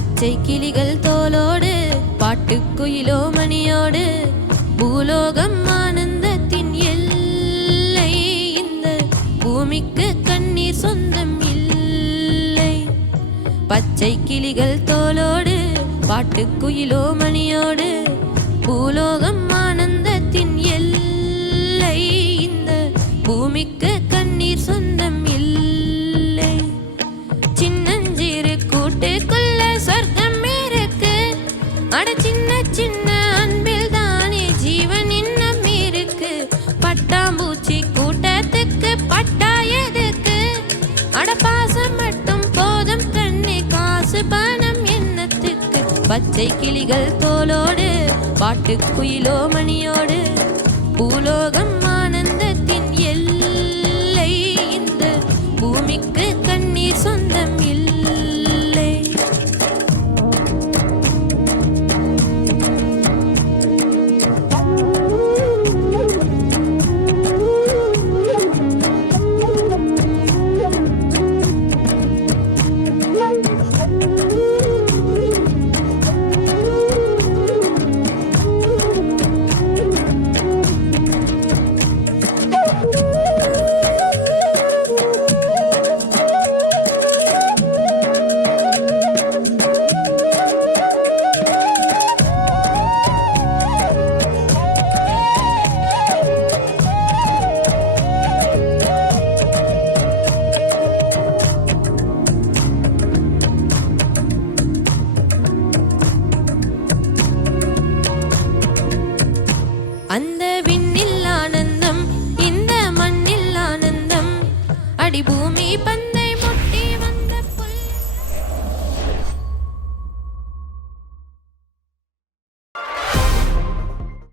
பச்சை கிளிகள் தோலோடு பாட்டுக்குயிலோ மணியோடு பூலோகம் ஆனந்தத்தின் எல்லை. இந்த பூமிக்கு கண்ணீர் சொந்தம் இல்லை. பச்சை கிளிகள் தோலோடு பாட்டுக்குயிலோ மணியோடு பூலோகம் ஆனந்தத்தின் எல்லை. இந்த பூமிக்கு கண்ணீர் சொந்தம் இல்லை. சின்னஞ்சிறு கூட்டுக்குள்ள சொர்க்கம் இருக்கு. அட சின்ன சின்ன அன்பில் தானே ஜீவன் இன்னும் இருக்கு. பட்டாம்பூச்சி கூட்டத்துக்கு பட்டா எதுக்கு? அட பாசம் மட்டும் போதும் கண்ணே, காசு பணம் என்னத்துக்கு? பச்சை கிளிகள் தோலோடு பாட்டுக்குயிலோ மணியோடு பூலோகம்